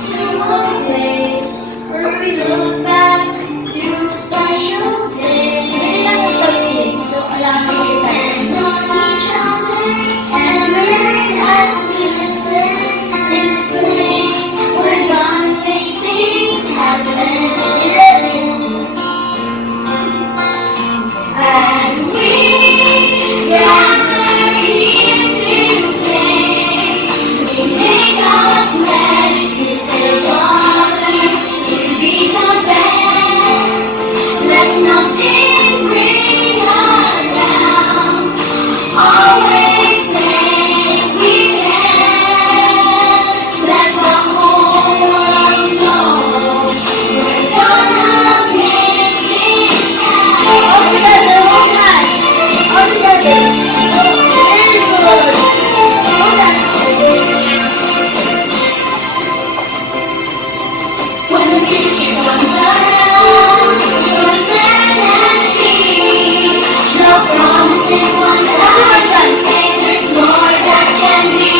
to a place where we look back to special days. Depend on each other and learn as we listen. In this place, we're gonna make things happen. As we gather here today, we make a pledge to serve others, to be the best. Let nothing bring us down. Always say we can. Let the whole world know we're gonna make things happen. All together, one night. All together. Very good. When the future comes around, we'll turn and see. No promising one size and say there's more that can be.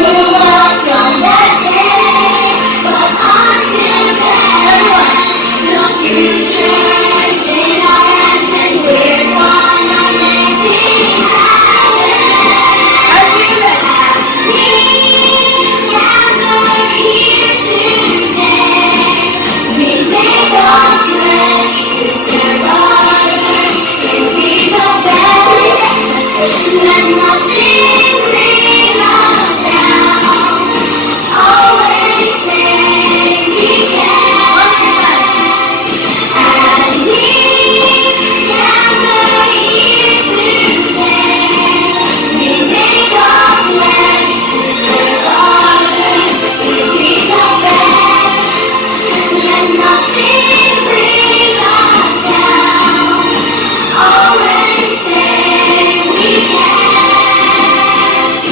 We'll walk on that day, but until then, the future is in our hands and we're gonna make things happen. As we gather here today, we make a pledge to serve others, to be the best. Let nothing bring us down. Always say we can. As we gather here today, we make a pledge to serve others, to be the best. Let nothing bring us down. Always say we can.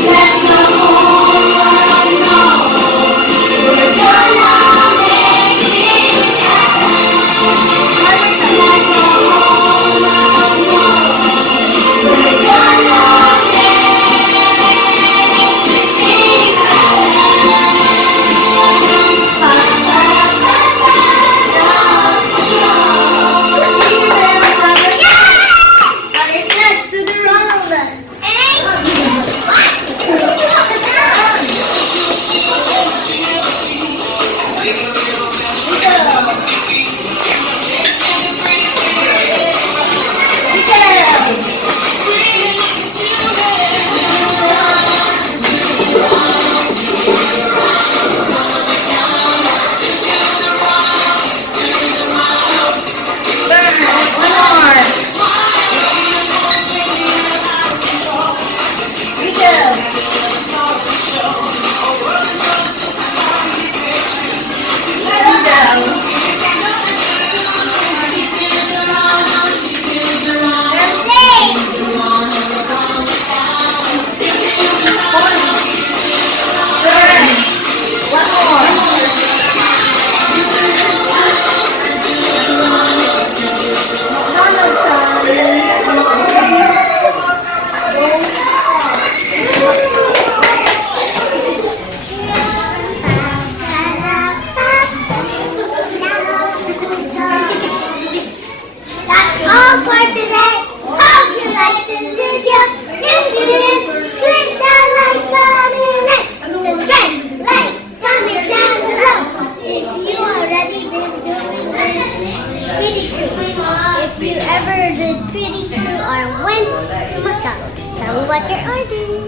Let the whole world know we're gonna make things happen. Let the whole world know we're gonna make things Alright, next to the Ronald dance. That's all for today. Hope you like this video. If you did, smash that like button and subscribe, like, comment down below. If you already been doing this Kiddie Crew, if you ever did Kiddie Crew or went to McDonald's, tell me what you're ordering.